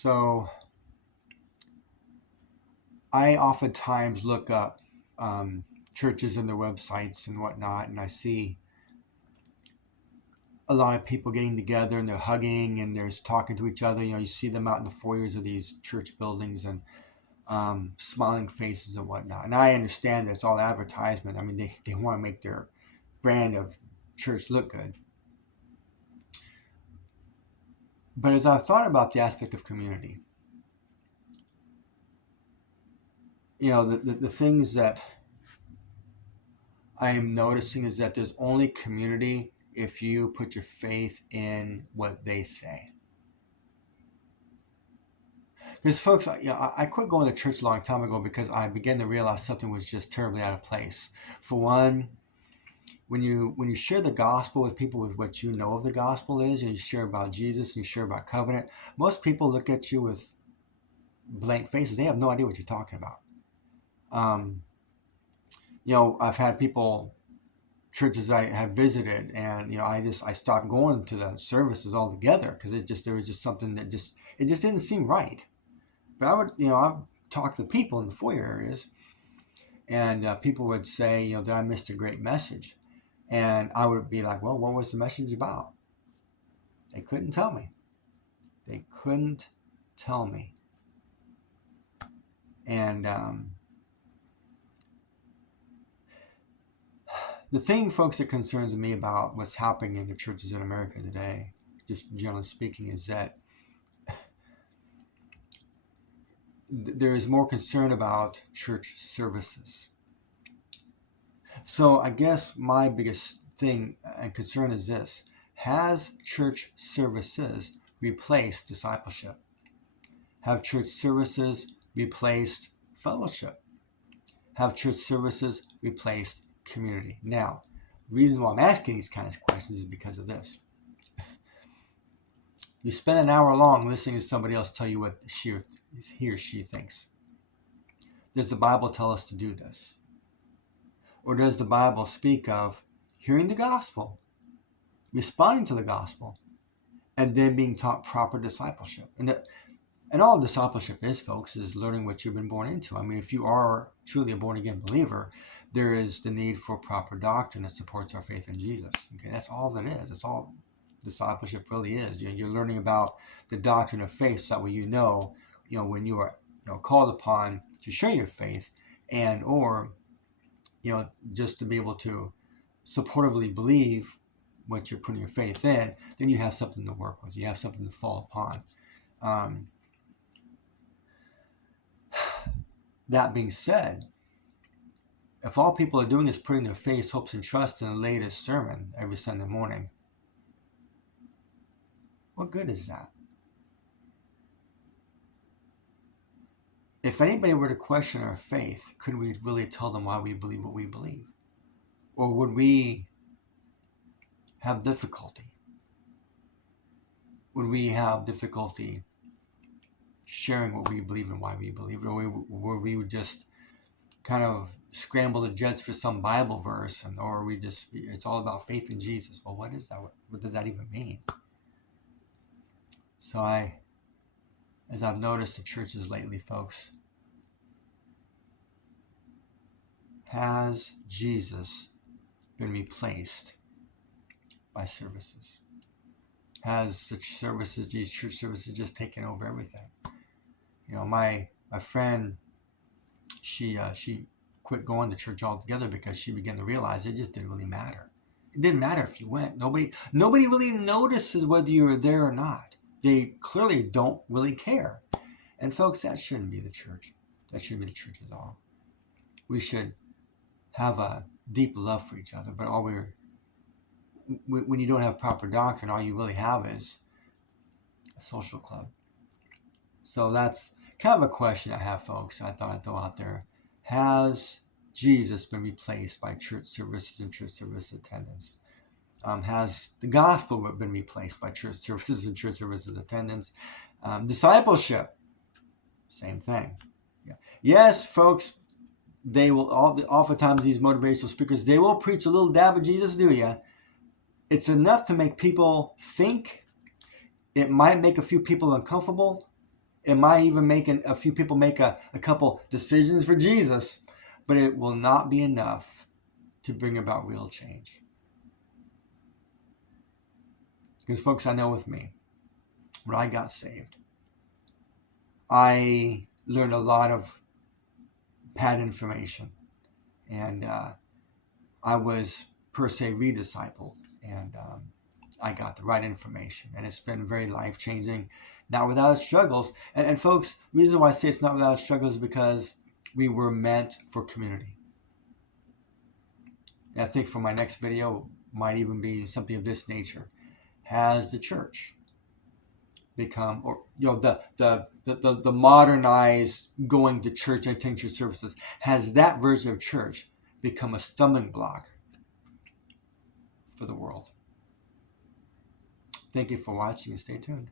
So I oftentimes look up churches and their websites and whatnot, and I see a lot of people getting together and they're hugging and they're talking to each other. You see them out in the foyers of these church buildings and smiling faces and whatnot. And I understand that it's all advertisement. I mean, they want to make their brand of church look good. But as I've thought about the aspect of community, the things that I am noticing is that there's only community if you put your faith in what they say. Because folks, I quit going to church a long time ago because I began to realize something was just terribly out of place. For one, when you share the gospel with people with what you know of the gospel is, and you share about Jesus and you share about covenant, most people look at you with blank faces. They have no idea what you're talking about. I've had churches I have visited, and I stopped going to the services altogether because there was just something that it just didn't seem right. But I'd talk to the people in the foyer areas, and people would say, that I missed a great message. And I would be like, well, what was the message about? They couldn't tell me. And the thing, folks, that concerns me about what's happening in the churches in America today, just generally speaking, is that there is more concern about church services. So I guess my biggest thing and concern is this: has church services replaced discipleship? Have church services replaced fellowship? Have church services replaced community? Now, the reason why I'm asking these kinds of questions is because of this. You spend an hour long listening to somebody else tell you what he or she thinks. Does the Bible tell us to do this? Or does the Bible speak of hearing the gospel, responding to the gospel, and then being taught proper discipleship? And all discipleship is, folks, is learning what you've been born into. I mean, if you are truly a born-again believer, there is the need for proper doctrine that supports our faith in Jesus. Okay, that's all that is. That's all discipleship really is. You're learning about the doctrine of faith so that way when you are called upon to share your faith, and or just to be able to supportively believe what you're putting your faith in, then you have something to work with. You have something to fall upon. That being said, if all people are doing is putting their faith, hopes, and trust in the latest sermon every Sunday morning, what good is that? If anybody were to question our faith, could we really tell them why we believe what we believe? Or would we have difficulty? Would we have difficulty sharing what we believe and why we believe it? Or we would just kind of scramble the jets for some Bible verse, or it's all about faith in Jesus. Well, what is that? What does that even mean? So as I've noticed the churches lately, folks, has Jesus been replaced by services? Has these church services just taken over everything? My friend, she quit going to church altogether because she began to realize it just didn't really matter. It didn't matter if you went. Nobody really notices whether you were there or not. They clearly don't really care. And folks, that shouldn't be the church. That shouldn't be the church at all. We should have a deep love for each other, but when you don't have proper doctrine, all you really have is a social club. So that's kind of a question I have, folks. I thought I'd throw out there. Has Jesus been replaced by church services and church service attendance? Has the gospel been replaced by church services and church services attendance? Discipleship, same thing. Yeah. Yes, folks, they will oftentimes these motivational speakers, they will preach a little dab of Jesus, do you? It's enough to make people think. It might make a few people uncomfortable, It might even make a few people make a couple decisions for Jesus, but it will not be enough to bring about real change. Because folks, I know with me, when I got saved, I learned a lot of bad information, and I was per se rediscipled, and I got the right information, and it's been very life-changing, not without struggles. And folks, the reason why I say it's not without struggles is because we were meant for community. And I think for my next video might even be something of this nature. Has the church become, or the modernized going to church and attending church services, has that version of church become a stumbling block for the world? Thank you for watching and stay tuned.